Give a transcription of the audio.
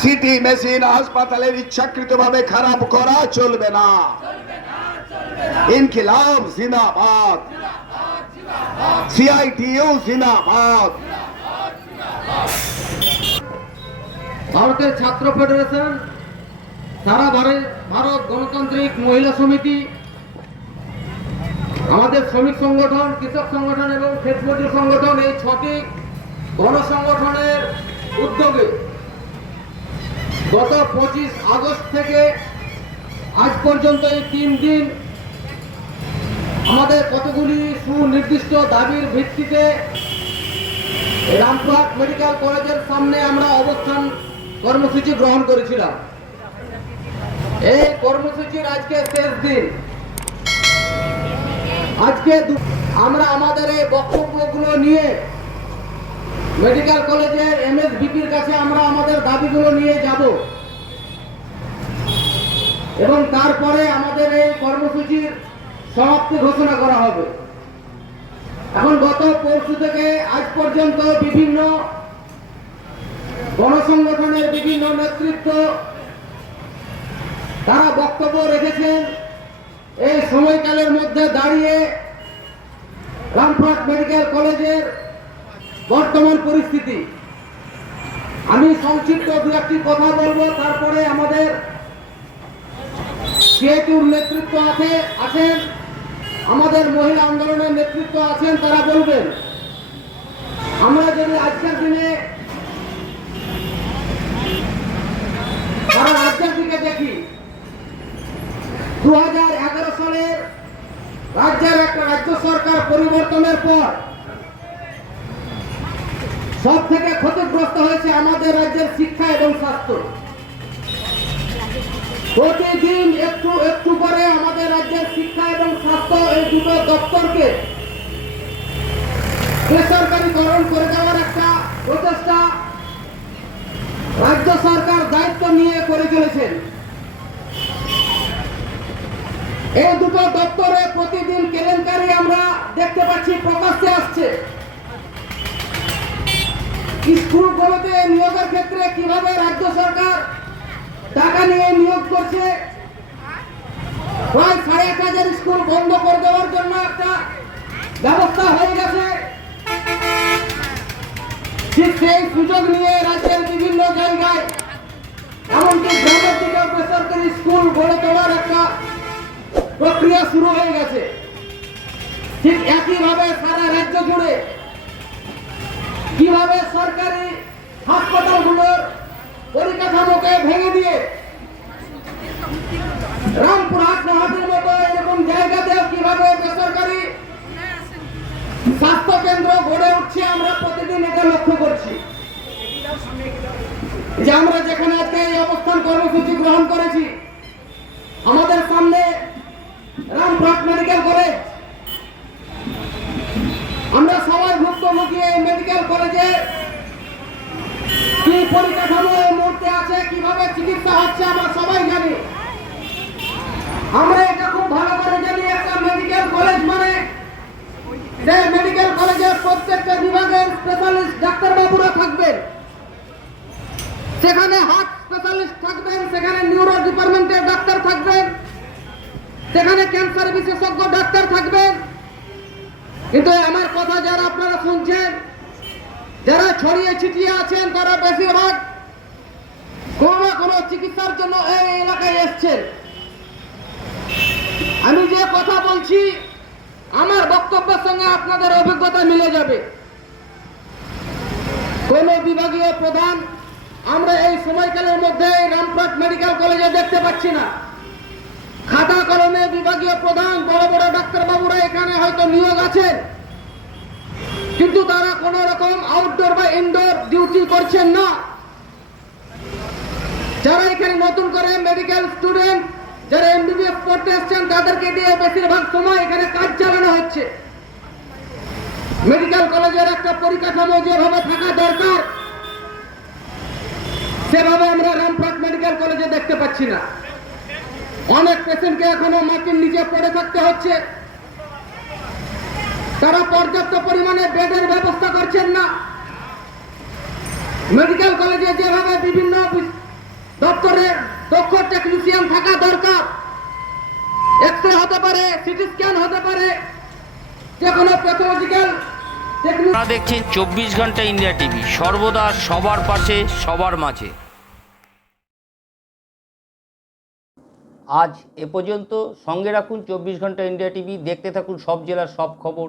City machine হাসপাতালের ইচ্ছাকৃতভাবে খারাপ করা চলবে না। ইনকিলাব জিন্দাবাদ। সিআইটিও জিন্দাবাদ। ভারতের ছাত্র ফেডারেশন, সারা ভারত ভারত গণতান্ত্রিক মহিলা সমিতি, আমাদের শ্রমিক সংগঠন, কৃষক সংগঠন এবং ক্ষেত সংগঠন এই ছটি গণসংগঠনের উদ্যোগে গত পঁচিশ আগস্ট থেকে আজ পর্যন্ত এই তিন দিন আমাদের কতগুলি সুনির্দিষ্ট দাবির ভিত্তিতে রামপুরহাট মেডিকেল কলেজের সামনে আমরা অবস্থান কর্মসূচি গ্রহণ করেছিলাম। এই কর্মসূচির আজকে শেষ দিন। আজকে আমরা আমাদের এই বক্তব্যগুলো নিয়ে মেডিকেল কলেজের এমএসবিপির কাছে আমরা আমাদের দাবিগুলো নিয়ে যাব। এবং তারপরে আমাদের এই কর্মসূচির সমাপ্তি ঘোষণা করা হবে। এখন গত পরশু থেকে আজ পর্যন্ত বিভিন্ন গণসংগঠনের বিভিন্ন নেতৃত্ব তারা বক্তব্য রেখেছেন। এই সময়কালের মধ্যে দাঁড়িয়ে রামপুরহাট মেডিকেল কলেজের বর্তমান পরিস্থিতি। আমি সংক্ষিপ্ত দু একটি কথা বলব, তারপরে আমাদের সিএটিউর নেতৃত্ব আছে, আছেন, আমাদের মহিলা আন্দোলনের নেতৃত্ব আছেন, তারা বলবেন, আমরা যদি আজকের দিনে সারা রাজ্যের দিকে দেখি দু সালের রাজ্যের একটা রাজ্য সরকার পরিবর্তনের পর সব থেকে ক্ষতিগ্রস্ত হয়েছে আমাদের রাজ্যের শিক্ষা এবং স্বাস্থ্য। প্রতিদিন একটু একটু করে আমাদের রাজ্যের শিক্ষা এবং স্বাস্থ্য এই দুটো দপ্তরকে বেসরকারীকরণ করে দেওয়ার একটা প্রচেষ্টা রাজ্য সরকার দায়িত্ব নিয়ে করে চলেছেন। এই দুটো দপ্তরে প্রতিদিন কেলেঙ্কারি আমরা দেখতে পাচ্ছি, প্রকাশ্যে স্কুলগুলোতে নিয়োগের ক্ষেত্রে কীভাবে রাজ্য সরকার টাকা নিয়ে নিয়োগ করছে? প্রায় সাড়ে এক হাজার স্কুল বন্ধ করে দেওয়ার জন্য একটা ব্যবস্থা হয়ে গেছে। ঠিক সেই সুযোগ নিয়ে রাজ্যের বিভিন্ন জায়গায়, এমনকি গ্রামের দিকে বেসরকারি স্কুল গড়ে তোলার একটা প্রক্রিয়া শুরু হয়ে গেছে। ঠিক একইভাবে সারা রাজ্য জুড়ে কীভাবে সরকারি হাসপাতালগুলোর পরিকাঠামোকে ভেঙে দিয়ে রামপুরহাট নহাটির মতো এরকম জায়গাতেও কীভাবে বেসরকারি স্বাস্থ্য কেন্দ্র গড়ে উঠছে আমরা প্রতিদিন এটা লক্ষ্য করছি। যে আমরা যেখানে আজকে এই অবস্থান কর্মসূচি গ্রহণ করেছি, আমাদের সামনে রামপুরহাট মেডিকেল কলেজ মানে ডাক্তারবাবুরা থাকবেন। সেখানে হার্ট স্পেশালিস্ট থাকবেন, সেখানে নিউরো ডিপার্টমেন্টের ডাক্তার থাকবেন, সেখানে ক্যান্সার বিশেষজ্ঞ ডাক্তার থাকবেন। কিন্তু আমার কথা যারা ছড়িয়ে ছিটিয়ে আছেন তারা বেশিরভাগ। কোনো না কোনো চিকিৎসার জন্য এই এলাকায় এসছেন। আমি যে কথা বলছি, আমার বক্তব্যের সঙ্গে আপনাদের অভিজ্ঞতা মিলে যাবে। কোন বিভাগীয় প্রধান আমরা এই সময়কালের মধ্যে এই রামপুরহাট মেডিকেল কলেজে দেখতে পাচ্ছি না। খাতা কলমে বিভাগীয় প্রধান, বড় বড় ডাক্তারবাবুরা এখানে হয়তো নিয়োগ আছেন। কিন্তু তারা কোন রকম আউটডোর বা ইনডোর ডিউটি করছেন না। যারা এখানে নতুন করে মেডিকেল স্টুডেন্ট যারা এমবিবিএস পড়তে এসছেন, তাদেরকে দিয়ে বেশিরভাগ সময় এখানে কাজ চালানো হচ্ছে। মেডিকেল কলেজের একটা পরিকাঠামো যেভাবে থাকা দরকার, সেভাবে আমরা রামপুরহাট মেডিকেল কলেজে দেখতে পাচ্ছি না। অনেক পেশেন্টকে এখনও মাটির নিচে পড়ে থাকতে হচ্ছে। তারা পর্যাপ্ত পরিমাণে বেডের ব্যবস্থা করছেন না। মেডিকেল কলেজে যেভাবে বিভিন্ন দপ্তরে দক্ষ টেকনিশিয়ান থাকা দরকার এক্স রে হতে পারে সিটি স্ক্যান হতে পারে যে কোনো প্যাথোলজিক্যাল টেকনিক আপনারা দেখছেন চব্বিশ ঘণ্টা ইন্ডিয়া টিভি সর্বদা সবার পাশে সবার মাঝে। আজ এ পর্যন্ত সঙ্গে রাখুন চব্বিশ ঘণ্টা ইন্ডিয়া টিভি দেখতে থাকুন সব জেলার সব খবর।